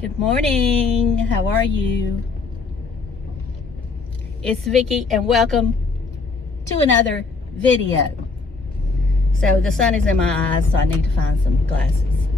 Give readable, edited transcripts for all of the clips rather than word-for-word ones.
Good morning. How are you? It's Vicky and welcome to another video. So the sun is in my eyes, so I need to find some glasses.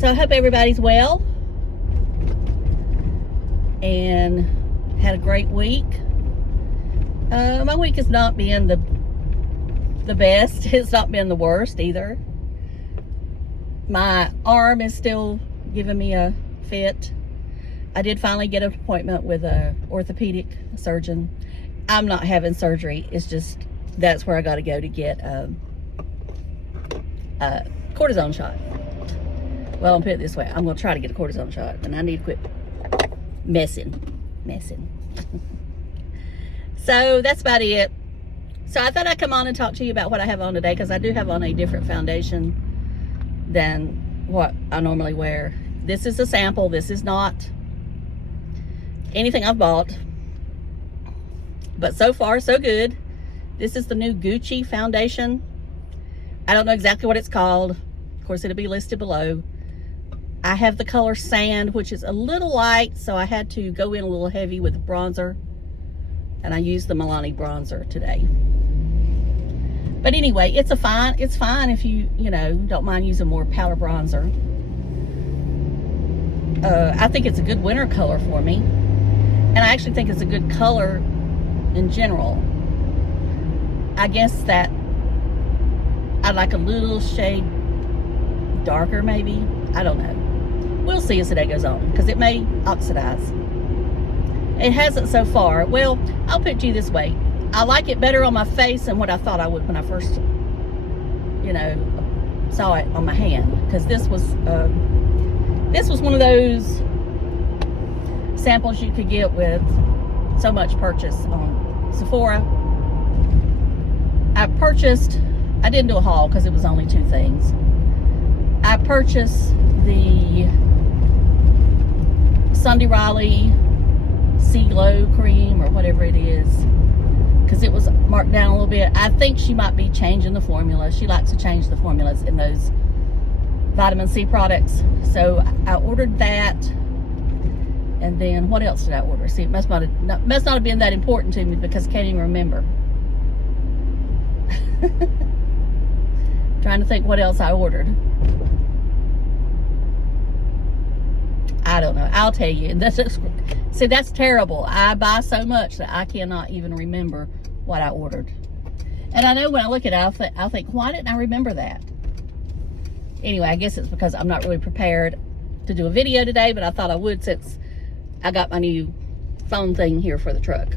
So I hope everybody's well and had a great week. My week has not been the best. It's not been the worst either. My arm is still giving me a fit. I did finally get an appointment with a orthopedic surgeon. I'm not having surgery. It's just, that's where I got to go to get a cortisone shot. Well, I'll put it this way. I'm going to try to get a cortisone shot, and I need to quit messing. So that's about it. So I thought I'd come on and talk to you about what I have on today, because I do have on a different foundation than what I normally wear. This is a sample. This is not anything I've bought, but so far so good. This is the new Givenchy foundation. I don't know exactly what it's called. Of course, it'll be listed below. I have the color Sand, which is a little light, so I had to go in a little heavy with bronzer, and I used the Milani bronzer today. But anyway, it's fine if you don't mind using more powder bronzer. I think it's a good winter color for me. And I actually think it's a good color in general. I guess that I'd like a little shade darker maybe. I don't know. We'll see as the day goes on, because it may oxidize. It hasn't so far. Well, I'll put it to you this way. I like it better on my face than what I thought I would when I first, saw it on my hand. Because this was one of those samples you could get with so much purchase on Sephora. I didn't do a haul because it was only 2 things. I purchased the Sunday Riley Sea Glow cream or whatever it is, because it was marked down a little bit. I think she might be changing the formula. She likes to change the formulas in those vitamin C products. So I ordered that. And then what else did I order? See, it must not have been that important to me, because I can't even remember. Trying to think what else I ordered. I don't know. I'll tell you. See, that's terrible. I buy so much that I cannot even remember what I ordered. And I know when I look at it, I'll think, why didn't I remember that? Anyway, I guess it's because I'm not really prepared to do a video today, but I thought I would, since I got my new phone thing here for the truck.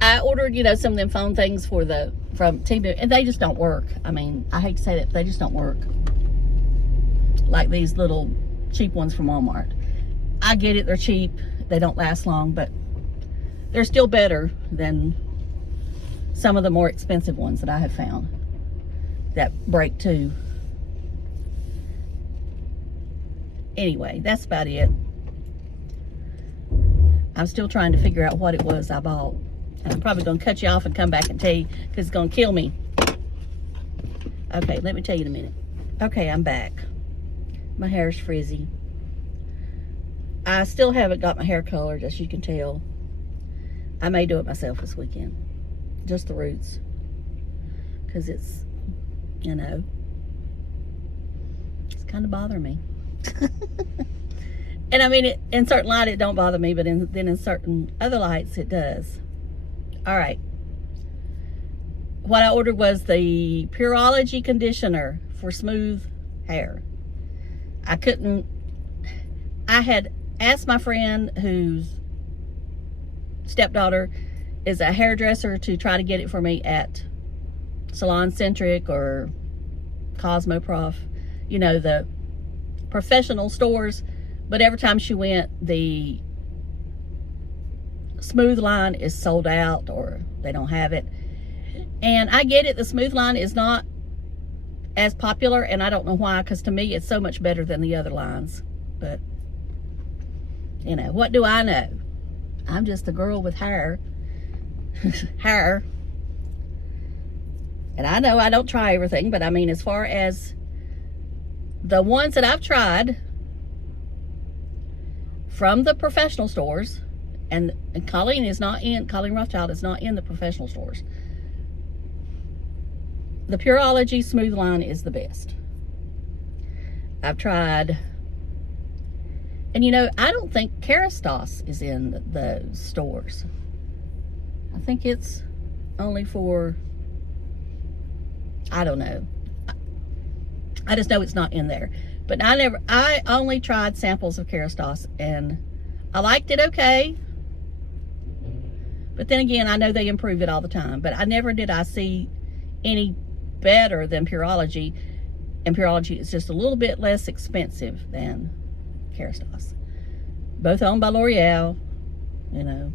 I ordered, some of them phone things from Temu, and they just don't work. I mean, I hate to say that, but they just don't work. Like these little cheap ones from Walmart. I get it, they're cheap, they don't last long, but they're still better than some of the more expensive ones that I have found that break too. Anyway, that's about it. I'm still trying to figure out what it was I bought. And I'm probably going to cut you off and come back and tell you, because it's going to kill me. Okay, let me tell you in a minute. Okay, I'm back. My hair's frizzy. I still haven't got my hair colored, as you can tell. I may do it myself this weekend. Just the roots. Because it's, it's kind of bothering me. And I mean, in certain light it don't bother me, but then in certain other lights it does. All right. What I ordered was the Pureology conditioner for smooth hair. I had asked my friend whose stepdaughter is a hairdresser to try to get it for me at Salon Centric or Cosmoprof, the professional stores. But every time she went, the smooth line is sold out, or they don't have it. And I get it, the smooth line is not as popular, and I don't know why, because to me it's so much better than the other lines. But what do I know? I'm just a girl with hair. And I know I don't try everything, but I mean, as far as the ones that I've tried from the professional stores, and Colleen Rothschild is not in the professional stores. The Pureology Smooth Line is the best. I've tried, and you know, I don't think Kerastase is in the stores. I think it's only for, I don't know. I just know it's not in there. But I only tried samples of Kerastase, and I liked it okay. But then again, I know they improve it all the time. But I never did I see any better than Pureology. And Pureology is just a little bit less expensive than Kerastase. Both owned by L'Oreal. You know,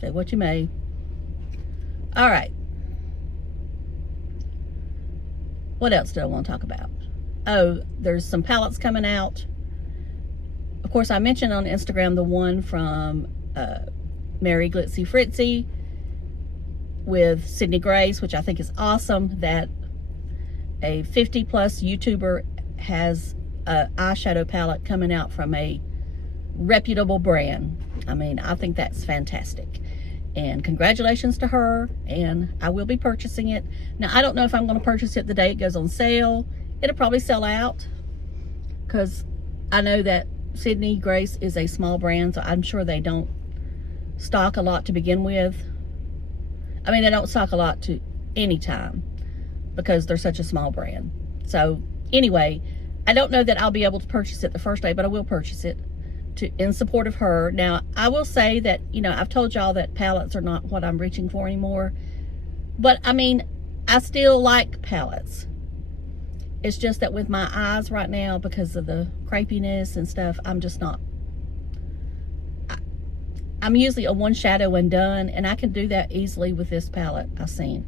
say what you may. All right. What else do I want to talk about? Oh, there's some palettes coming out. Of course, I mentioned on Instagram the one from Mary Glitzy Fritzy with Sydney Grace, which I think is awesome that a 50+ YouTuber has an eyeshadow palette coming out from a reputable brand. I mean, I think that's fantastic. And congratulations to her, and I will be purchasing it. Now, I don't know if I'm going to purchase it the day it goes on sale. It'll probably sell out because I know that Sydney Grace is a small brand, so I'm sure they don't stock a lot to begin with. I mean, they don't stock a lot to any time because they're such a small brand. So anyway, I don't know that I'll be able to purchase it the first day, but I will purchase it in support of her. Now, I will say that, you know, I've told y'all that palettes are not what I'm reaching for anymore. But, I mean, I still like palettes. It's just that with my eyes right now, because of the crepiness and stuff, I'm just not. I'm usually a one shadow and done, and I can do that easily with this palette I've seen.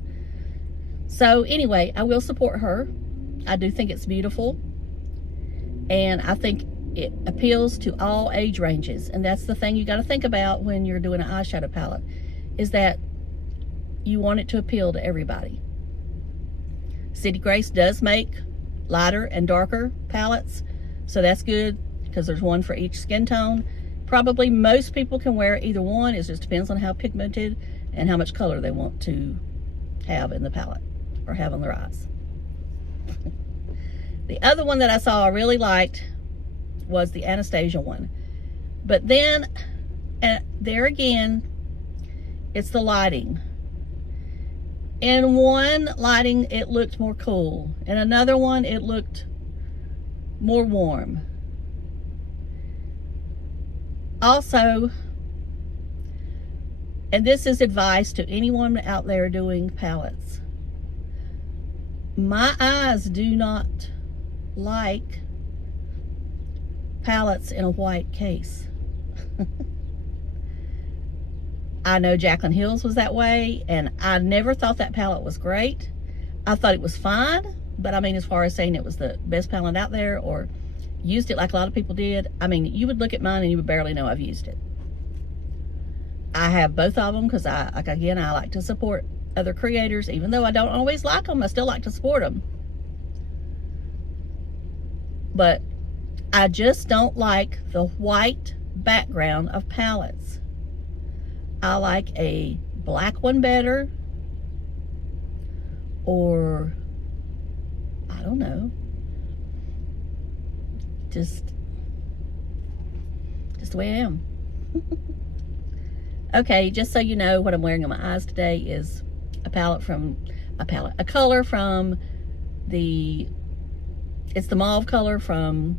So, anyway, I will support her. I do think it's beautiful. And I think it appeals to all age ranges, and that's the thing you got to think about when you're doing an eyeshadow palette, is that you want it to appeal to everybody. Sydney Grace does make lighter and darker palettes, so that's good because there's one for each skin tone. Probably most people can wear either one. It just depends on how pigmented and how much color they want to have in the palette or have on their eyes. The other one that I saw I really liked was the Anastasia one. But then, there again, it's the lighting. In one lighting, it looked more cool. In another one, it looked more warm. Also, and this is advice to anyone out there doing palettes, my eyes do not like palettes in a white case. I know Jaclyn Hill's was that way, and I never thought that palette was great. I thought it was fine, but I mean, as far as saying it was the best palette out there or used it like a lot of people did, I mean, you would look at mine and you would barely know I've used it. I have both of them because I like to support other creators. Even though I don't always like them, I still like to support them. But I just don't like the white background of palettes. I like a black one better, or I don't know, just the way I am. Okay, just so you know, what I'm wearing on my eyes today is a color from it's the mauve color from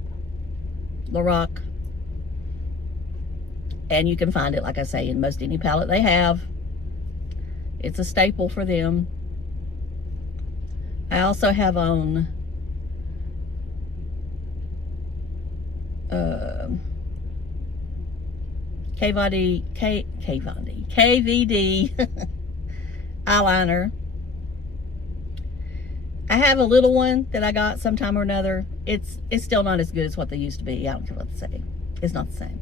Lorac. And you can find it, like I say, in most any palette they have. It's a staple for them. I also have on KVD eyeliner. I have a little one that I got sometime or another. It's still not as good as what they used to be. I don't care what they say. It's not the same.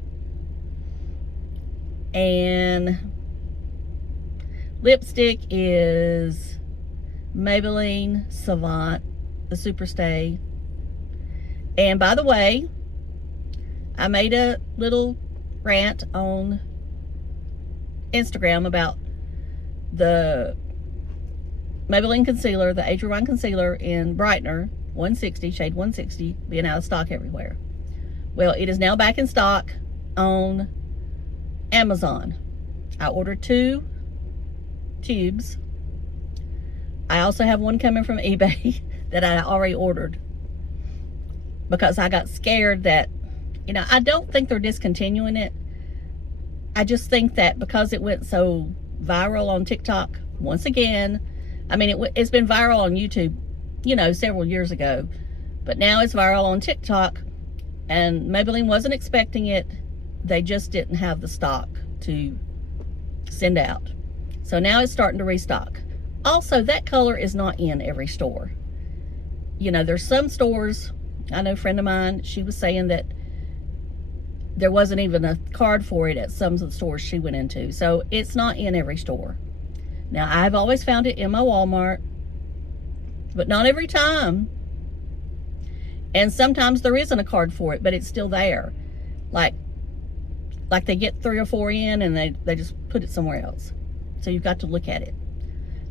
And lipstick is Maybelline Savant, the Super Stay. And by the way, I made a little rant on Instagram about the Maybelline concealer, the Age Rewind concealer in Brightener 160, shade 160, being out of stock everywhere. Well, it is now back in stock on Amazon. I ordered 2 tubes. I also have one coming from eBay that I already ordered because I got scared that, you know, I don't think they're discontinuing it. I just think that because it went so viral on TikTok, once again, I mean, it's been viral on YouTube, you know, several years ago, but now it's viral on TikTok, and Maybelline wasn't expecting it. They just didn't have the stock to send out. So now it's starting to restock. Also, that color is not in every store. You know, there's some stores, I know a friend of mine, she was saying that there wasn't even a card for it at some of the stores she went into. So it's not in every store. Now, I've always found it in my Walmart, but not every time. And sometimes there isn't a card for it, but it's still there. Like they get 3 or 4 in and they just put it somewhere else. So you've got to look at it.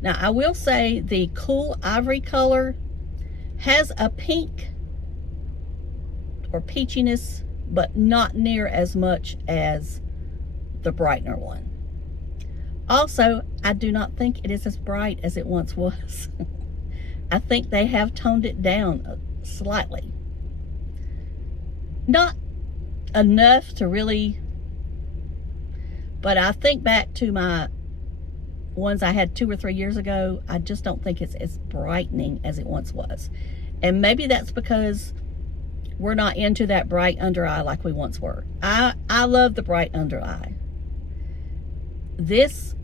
Now, I will say the Cool Ivory color has a pink or peachiness, but not near as much as the Brightener one. Also, I do not think it is as bright as it once was. I think they have toned it down slightly. Not enough to really, but I think back to my ones I had 2 or 3 years ago. I just don't think it's as brightening as it once was. And maybe that's because we're not into that bright under eye like we once were. I love the bright under eye. This,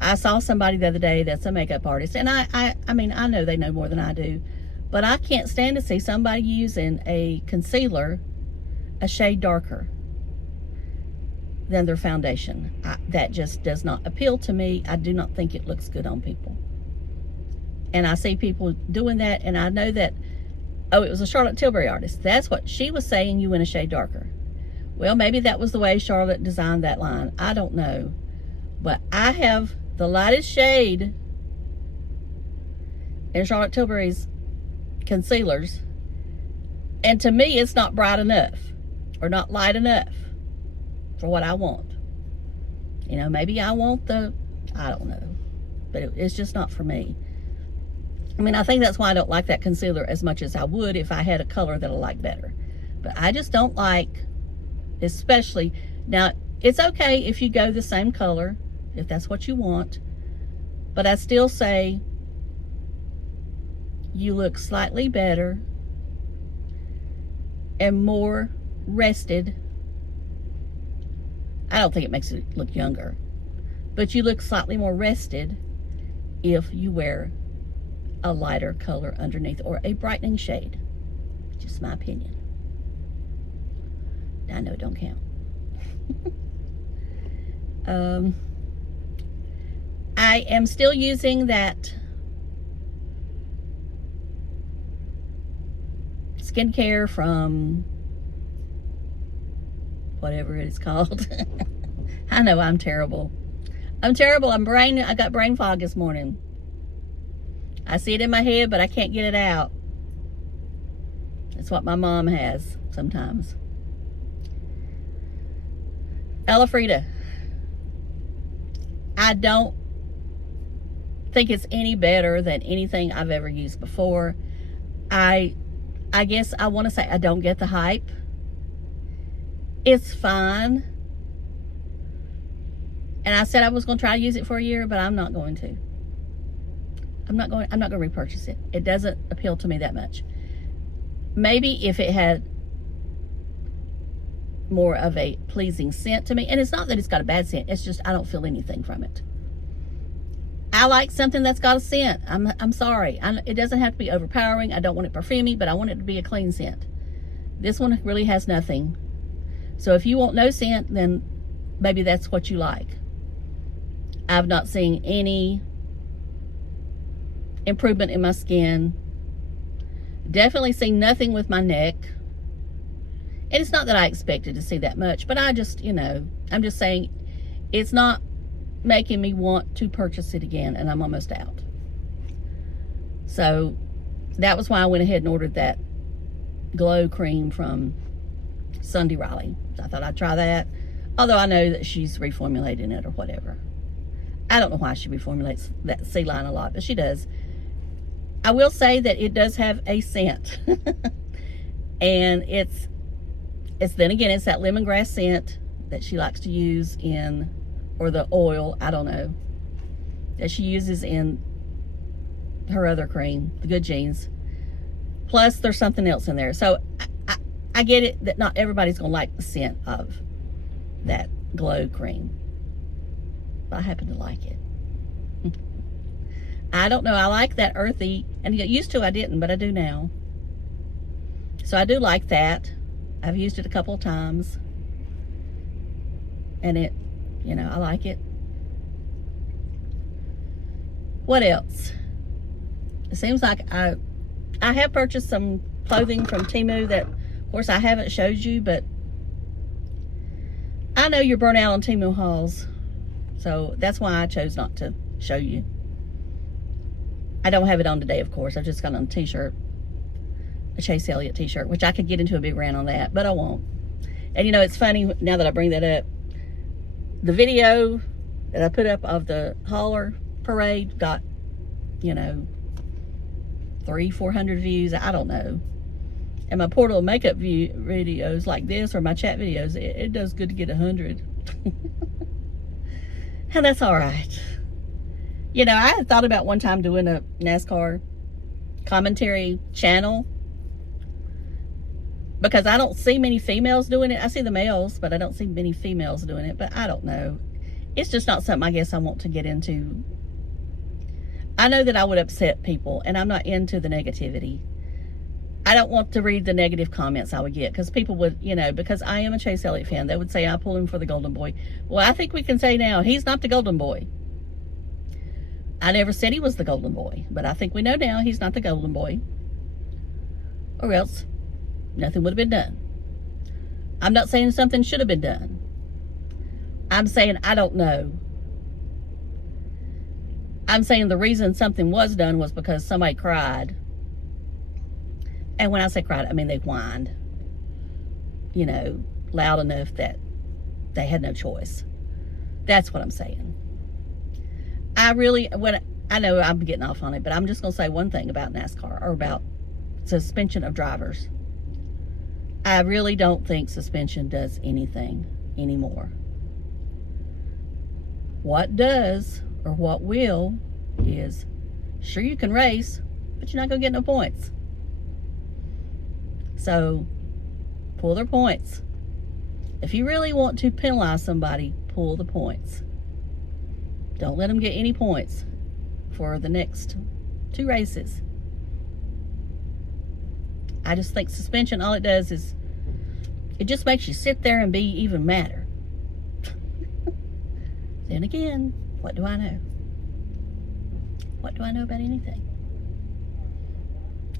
I saw somebody the other day that's a makeup artist, and I mean, I know they know more than I do, but I can't stand to see somebody using a concealer a shade darker than their foundation. That just does not appeal to me. I do not think it looks good on people. And I see people doing that, and I know that, oh, it was a Charlotte Tilbury artist. That's what she was saying, you went a shade darker. Well, maybe that was the way Charlotte designed that line. I don't know. But I have the lightest shade in Charlotte Tilbury's concealers, and to me, it's not bright enough or not light enough for what I want. You know, maybe I want I don't know, but it's just not for me. I mean, I think that's why I don't like that concealer as much as I would if I had a color that I like better. But I just don't like, especially, now, it's okay if you go the same color, if that's what you want, but I still say you look slightly better and more rested. I don't think it makes it look younger, but you look slightly more rested if you wear a lighter color underneath or a brightening shade. Just my opinion. I know it don't count. I am still using that skincare from whatever it is called. I know I'm terrible. I'm terrible. I got brain fog this morning. I see it in my head, but I can't get it out. That's what my mom has sometimes. Elafrida. I don't think it's any better than anything I've ever used before. I guess I want to say I don't get the hype. It's fine. And I said I was going to try to use it for a year, but I'm not going to. I'm not going to repurchase it. It doesn't appeal to me that much. Maybe if it had more of a pleasing scent to me, and it's not that it's got a bad scent, it's just I don't feel anything from it. I like something that's got a scent. I'm sorry. It doesn't have to be overpowering. I don't want it perfumey, but I want it to be a clean scent. This one really has nothing. So if you want no scent, then maybe that's what you like. I've not seen any improvement in my skin. Definitely seen nothing with my neck. And it's not that I expected to see that much, but I just, I'm just saying it's not making me want to purchase it again, and I'm almost out. So that was why I went ahead and ordered that glow cream from Sunday Riley. I thought I'd try that, although I know that she's reformulating it or whatever. I don't know why she reformulates that sea line a lot, but she does. I will say that it does have a scent. And it's then again, it's that lemongrass scent that she likes to use in, or the oil, I don't know, that she uses in her other cream, the Good Genes. Plus, there's something else in there. So I get it that not everybody's going to like the scent of that glow cream. But I happen to like it. I don't know. I like that earthy, and used to I didn't, but I do now. So I do like that. I've used it a couple of times. And it, I like it. What else? It seems like I have purchased some clothing from Temu that, of course, I haven't showed you, but I know you're burnt out on Temu hauls. So that's why I chose not to show you. I don't have it on today, of course. I've just got on a t-shirt, a Chase Elliott t-shirt, which I could get into a big rant on that, but I won't. And it's funny now that I bring that up. The video that I put up of the hauler parade got, 300-400 views. I don't know. And my portable makeup videos like this, or my chat videos, it does good to get 100. And that's all right. I had thought about one time doing a NASCAR commentary channel, because I don't see many females doing it. I see the males, but I don't see many females doing it. But I don't know. It's just not something I guess I want to get into. I know that I would upset people, and I'm not into the negativity. I don't want to read the negative comments I would get, because people would, because I am a Chase Elliott fan, they would say I pull him for the golden boy. Well, I think we can say now he's not the golden boy. I never said he was the golden boy, but I think we know now he's not the golden boy. Or else nothing would have been done. I'm not saying something should have been done. I'm saying I don't know. I'm saying the reason something was done was because somebody cried. And when I say cried, I mean they whined, loud enough that they had no choice. That's what I'm saying. I know I'm getting off on it, but I'm just going to say one thing about NASCAR, or about suspension of drivers. I really don't think suspension does anything anymore. What does, or what will, is, sure, you can race, but you're not going to get no points. So, pull their points. If you really want to penalize somebody, pull the points. Don't let them get any points for the next 2 races. I just think suspension, all it does is, it just makes you sit there and be even madder. Then again, what do I know? What do I know about anything?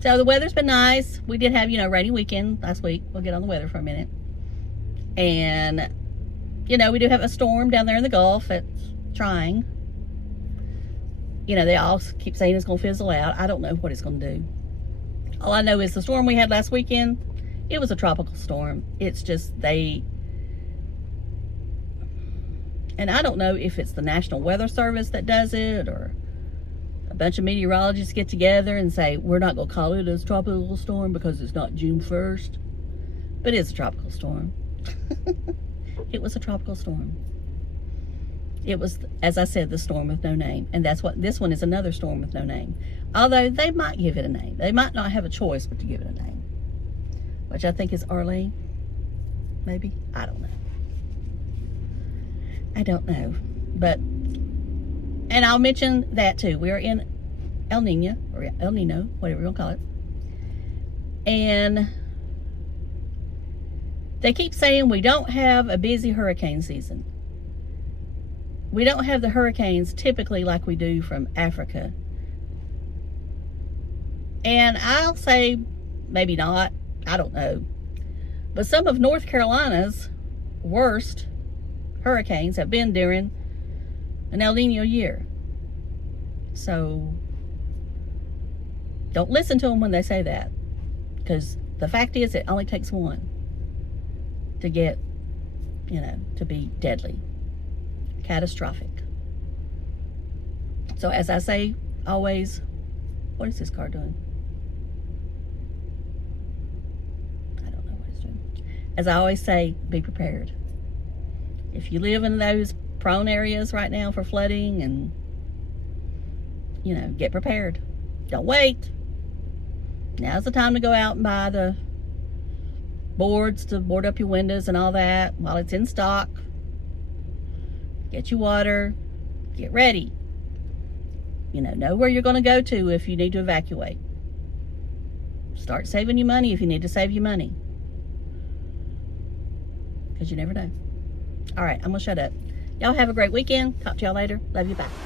So the weather's been nice. We did have, rainy weekend last week. We'll get on the weather for a minute. And, we do have a storm down there in the Gulf. It's trying. They all keep saying it's going to fizzle out. I don't know what it's going to do. All I know is the storm we had last weekend, it was a tropical storm. It's just and I don't know if it's the National Weather Service that does it, or a bunch of meteorologists get together and say, we're not going to call it a tropical storm because it's not June 1st. But it's a tropical storm. It was a tropical storm. It was, as I said, the storm with no name. And that's what this one is, another storm with no name. Although they might give it a name. They might not have a choice but to give it a name. Which I think is Arlene. Maybe. I don't know. I don't know. But, and I'll mention that too. We are in El Nino, or El Nino, whatever you want to call it. And they keep saying we don't have a busy hurricane season. we don't have the hurricanes typically like we do from Africa. And I'll say maybe not, I don't know. But some of North Carolina's worst hurricanes have been during an El Nino year. So don't listen to them when they say that, because the fact is it only takes one to get, you know, to be deadly, catastrophic. So as I say always, what is this car doing? I don't know what it's doing. As I always say, be prepared. If you live in those prone areas right now for flooding, and, you know, get prepared. Don't wait. Now's the time to go out and buy the boards to board up your windows and all that while it's in stock. Get your water. Get ready. You know where you're going to go to if you need to evacuate. Start saving your money if you need to save your money, because you never know. All right, I'm going to shut up. Y'all have a great weekend. Talk to y'all later. Love you. Bye.